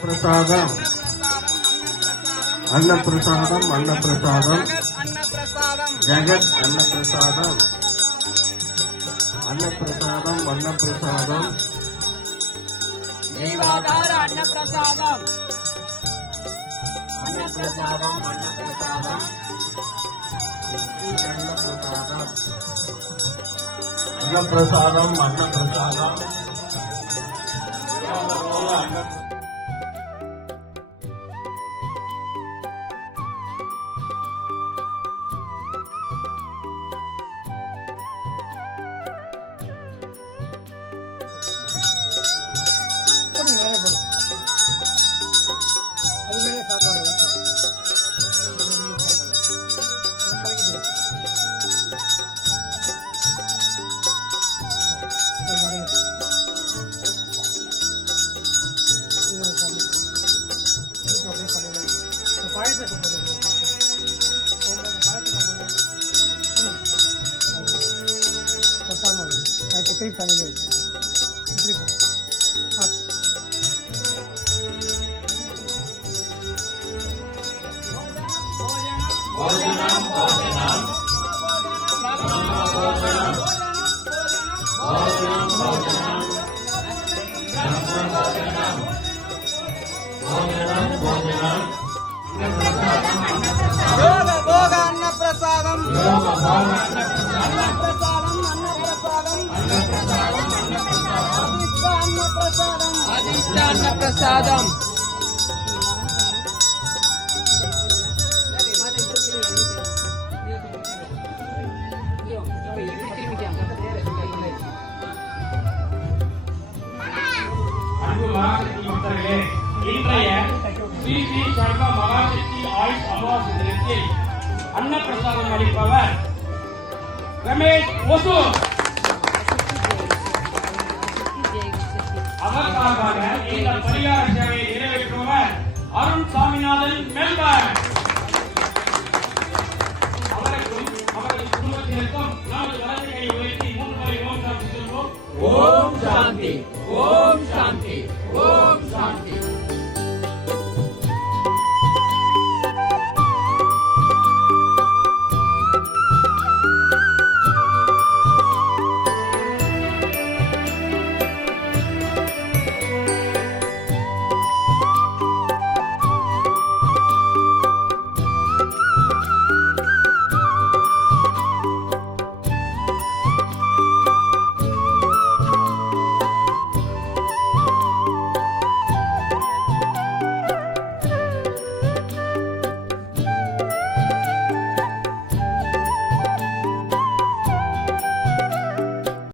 பிரசாதம் அன்னப்பிரசாதம் அன்னப்பிரசாதம் ஜெகத் அன்னப்பிரசாதம் அன்னப்பிரசாதம் அன்னப்பிரசாதம் ஜீவாதார அன்னப்பிரசாதம் அன்னப்பிரசாதம் அன்னப்பிரசாதம் அன்னப்பிரசாதம் அன்னப்பிரசாதம் யோக போக அன்னப்பிரசாதம் அன்னப்பிரசாதம் அன்னப்பிரசாதம் அதிஷ்ட அன்னப்பிரசாதம் இன்றைய ஸ்ரீ ஸ்ரீ சர்வ மகாசக்தி ஆயுஷ் அமாவாசை தினத்தில் அன்னப்பிரசாதம் அளிப்பவர் ரமேஷ் ஒசூர். அவருக்காக இந்த பரிகார சேவையை நிறைவேற்றுபவர் அருண் சாமிநாதன் மெல்பர்ன். அவருக்கும் அவரது குடும்பத்தினருக்கும் நமது வலது கை உயர்த்தி 3 முறை ஓம் சாந்தி சொல்வோம். ஓம் சாந்தி ஓம் சாந்தி ஓம்